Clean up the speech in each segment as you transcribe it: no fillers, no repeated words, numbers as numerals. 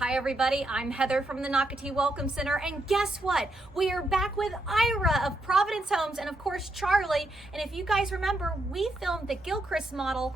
Hi everybody, I'm Heather from the Nocatee Welcome Center, and guess what? We are back with Ira of Providence Homes and of course Charlie. And if you guys remember, we filmed the Gilchrist model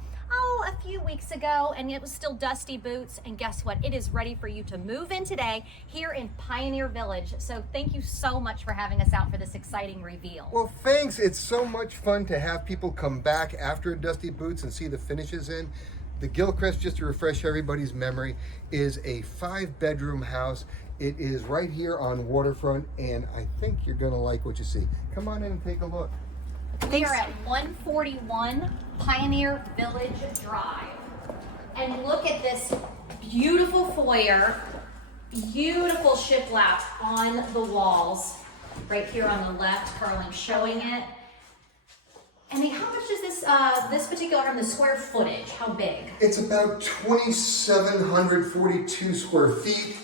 a few weeks ago, and it was still dusty boots, and guess what? It is ready for you to move in today here in Pioneer Village. So thank you so much for having us out for this exciting reveal. Well, thanks. It's so much fun to have people come back after dusty boots and see the finishes in. The Gilchrist, just to refresh everybody's memory, is a 5-bedroom house. It is right here on waterfront, and I think you're gonna like what you see. Come on in and take a look. We are at 141 Pioneer Village Drive. And look at this beautiful foyer, beautiful shiplap on the walls. Right here on the left, Carlin showing it. And how much is this particular home, the square footage, how big? It's about 2,742 square feet.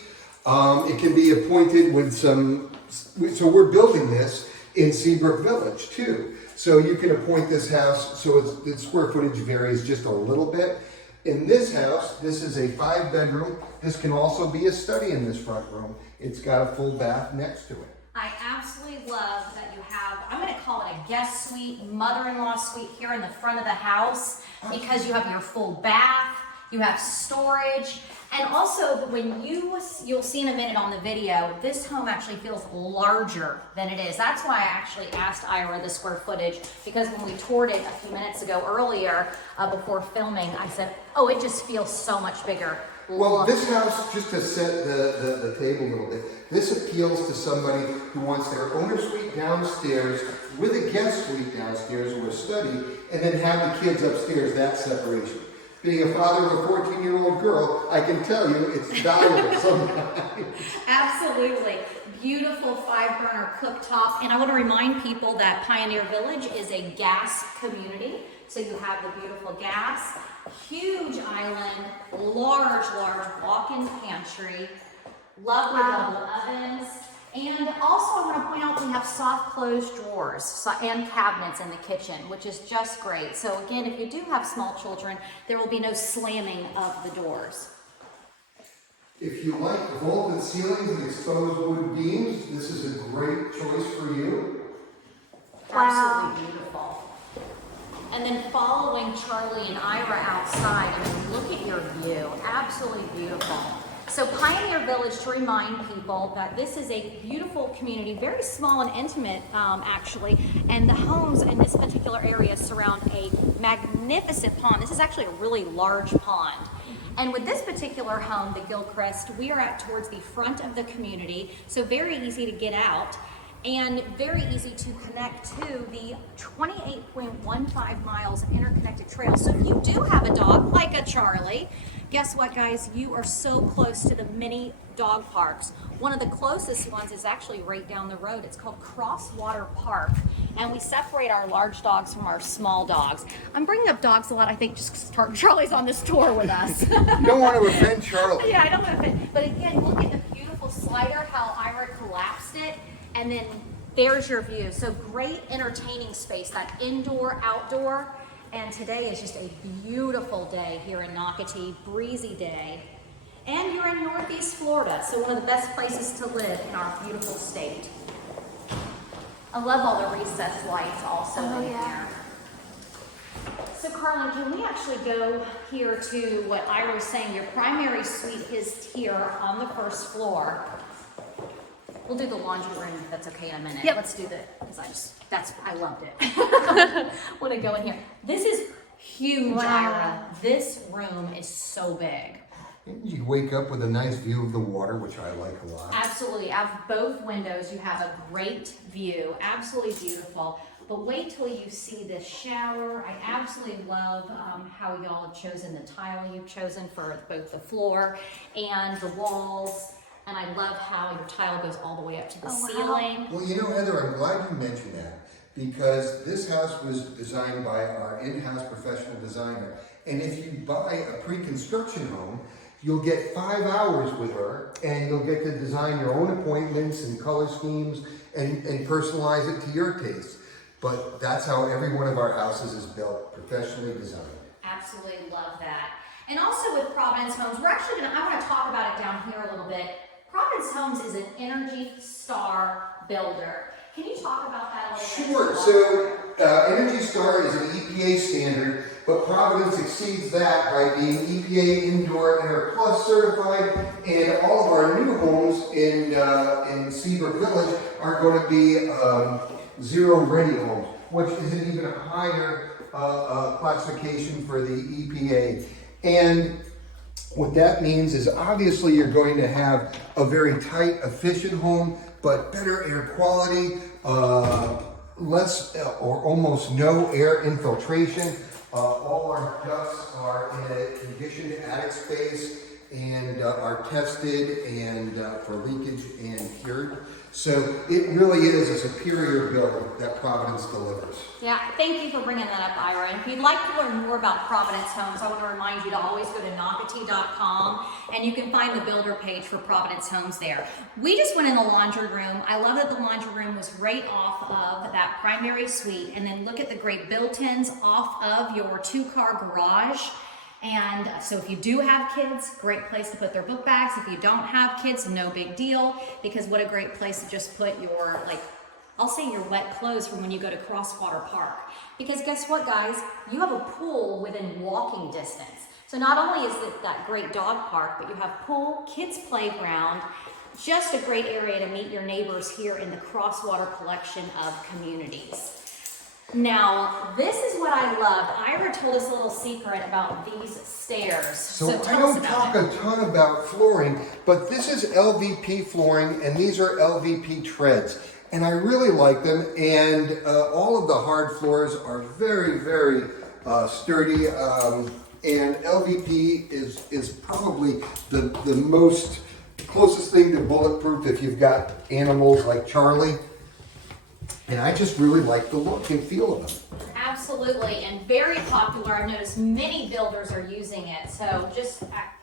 It can be appointed with some, so we're building this in Seabrook Village too. So you can appoint this house, so its square footage varies just a little bit. In this house, this is a 5-bedroom. This can also be a study in this front room. It's got a full bath next to it. I absolutely love that you have, I'm going to call it a guest suite, mother-in-law suite here in the front of the house, because you have your full bath, you have storage, and also when you'll see in a minute on the video, this home actually feels larger than it is. That's why I actually asked Ira the square footage, because when we toured it a few minutes ago earlier, before filming, I said, oh, it just feels so much bigger. Well, this house, just to set the table a little bit, this appeals to somebody who wants their owner suite downstairs with a guest suite downstairs or a study, and then have the kids upstairs, that separation. Being a father of a 14-year-old girl, I can tell you it's valuable sometimes. Absolutely. Beautiful 5-burner cooktop. And I want to remind people that Pioneer Village is a gas community. So you have the beautiful gas, huge island, large walk-in pantry, lovely double ovens. And also I want to point out we have soft closed drawers and cabinets in the kitchen, which is just great. So again, if you do have small children, there will be no slamming of the doors. If you like vaulted ceilings and exposed wood beams, this is a great choice for you. Wow. Absolutely beautiful. And then following Charlie and Ira outside, I mean, look at your view, absolutely beautiful. So Pioneer Village, to remind people that this is a beautiful community, very small and intimate actually, and the homes in this particular area surround a magnificent pond. This is actually a really large pond. And with this particular home, the Gilchrist, we are at towards the front of the community, so very easy to get out and very easy to connect to the 28.15 miles of interconnected trails. So if you do have a dog, like a Charlie, guess what, guys? You are so close to the mini dog parks. One of the closest ones is actually right down the road. It's called Crosswater Park, and we separate our large dogs from our small dogs. I'm bringing up dogs a lot, I think, just because Charlie's on this tour with us. You don't want to offend Charlie. Yeah, I don't want to offend. But again, look at the beautiful slider, how Ira collapsed it, and then there's your view. So great entertaining space, that indoor, outdoor. And today is just a beautiful day here in Nocatee, breezy day. And you're in Northeast Florida, so one of the best places to live in our beautiful state. I love all the recessed lights also in here. So Carlin, can we actually go here to what Ira was saying? Your primary suite is here on the first floor. We'll do the laundry room if that's okay in a minute. Yep. Let's do because I loved it. Want to go in here. This is huge, Ira. This room is so big. You wake up with a nice view of the water, which I like a lot. Absolutely. Out of both windows, you have a great view. Absolutely beautiful. But wait till you see this shower. I absolutely love how y'all have chosen the tile you've chosen for both the floor and the walls. And I love how your tile goes all the way up to the ceiling. Well, you know, Heather, I'm glad you mentioned that, because this house was designed by our in-house professional designer. And if you buy a pre-construction home, you'll get 5 hours with her, and you'll get to design your own appointments and color schemes and personalize it to your taste. But that's how every one of our houses is built, professionally designed. Absolutely love that. And also with Providence Homes, we're actually I want to talk about it down here a Homes is an Energy Star builder. Can you talk about that a little bit? Sure. So Energy Star is an EPA standard, but Providence exceeds that by being EPA Indoor Air Plus certified, and all of our new homes in Seabrook Village are going to be Zero Ready homes, which is an even higher classification for the EPA. And what that means is obviously you're going to have a very tight, efficient home, but better air quality, less or almost no air infiltration. All our ducts are in a conditioned attic space and are tested and for leakage and cured. So it really is a superior build that Providence delivers. Yeah, thank you for bringing that up, Ira. And if you'd like to learn more about Providence Homes, I want to remind you to always go to Nocatee.com, and you can find the builder page for Providence Homes there. We just went in the laundry room. I love that the laundry room was right off of that primary suite, and then look at the great built-ins off of your 2-car garage. And so if you do have kids, great place to put their book bags. If you don't have kids, no big deal, because what a great place to just put your, like, I'll say your wet clothes from when you go to Crosswater Park. Because guess what, guys? You have a pool within walking distance. So not only is it that great dog park, but you have pool, kids playground, just a great area to meet your neighbors here in the Crosswater collection of communities. Now, this is what I loved. Ira told us a little secret about these stairs. So I tell us don't about talk it. a ton about flooring, but this is LVP flooring, and these are LVP treads. And I really like them, and all of the hard floors are very, very sturdy. And LVP is probably the most closest thing to bulletproof if you've got animals like Charlie. And I just really like the look and feel of them. Absolutely, and very popular. I've noticed many builders are using it. So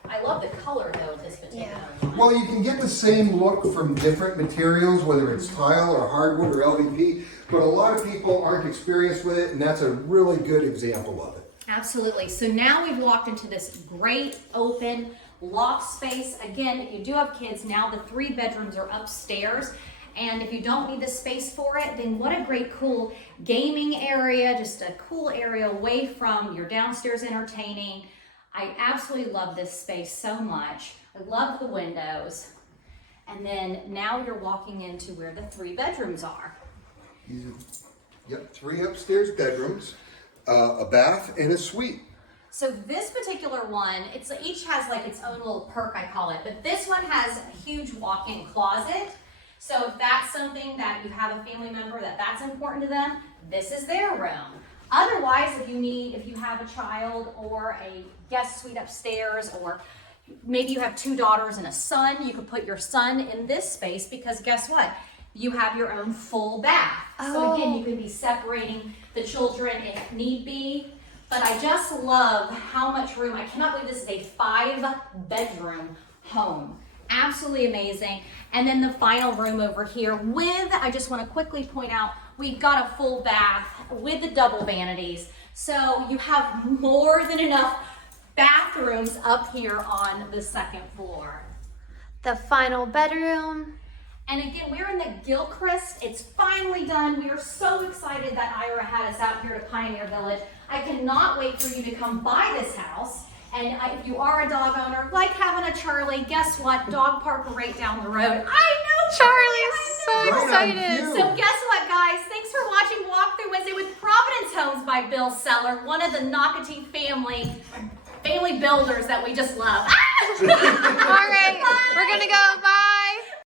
I love the color though of this particular one. Well, you can get the same look from different materials, whether it's tile or hardwood or LVP, but a lot of people aren't experienced with it, and that's a really good example of it. Absolutely. So now we've walked into this great open loft space. Again, if you do have kids, now the 3 bedrooms are upstairs. And if you don't need the space for it, then what a great cool gaming area, just a cool area away from your downstairs entertaining. I absolutely love this space so much. I love the windows. And then now you're walking into where the 3 bedrooms are. Yep, 3 upstairs bedrooms, a bath, and a suite. So this particular one, each has like its own little perk, I call it. But this one has a huge walk-in closet. So if that's something that you have a family member that's important to them, this is their room. Otherwise, if you have a child or a guest suite upstairs, or maybe you have 2 daughters and a son, you could put your son in this space, because guess what? You have your own full bath. So again, you can be separating the children if need be. But I just love how much room. I cannot believe this is a 5-bedroom home. Absolutely amazing. And then the final room over here I just want to quickly point out, we've got a full bath with the double vanities. So you have more than enough bathrooms up here on the 2nd floor. The final bedroom. And again, we're in the Gilchrist. It's finally done. We are so excited that Ira had us out here to Pioneer Village. I cannot wait for you to come by this house. And if you are a dog owner, like having a Charlie, guess what? Dog park right down the road. I know, Charlie's so Right excited. on cue. So guess what, guys? Thanks for watching Walkthrough Wednesday with Providence Homes by Bill Seller, one of the Nocatee family builders that we just love. All right, we're gonna go. Bye.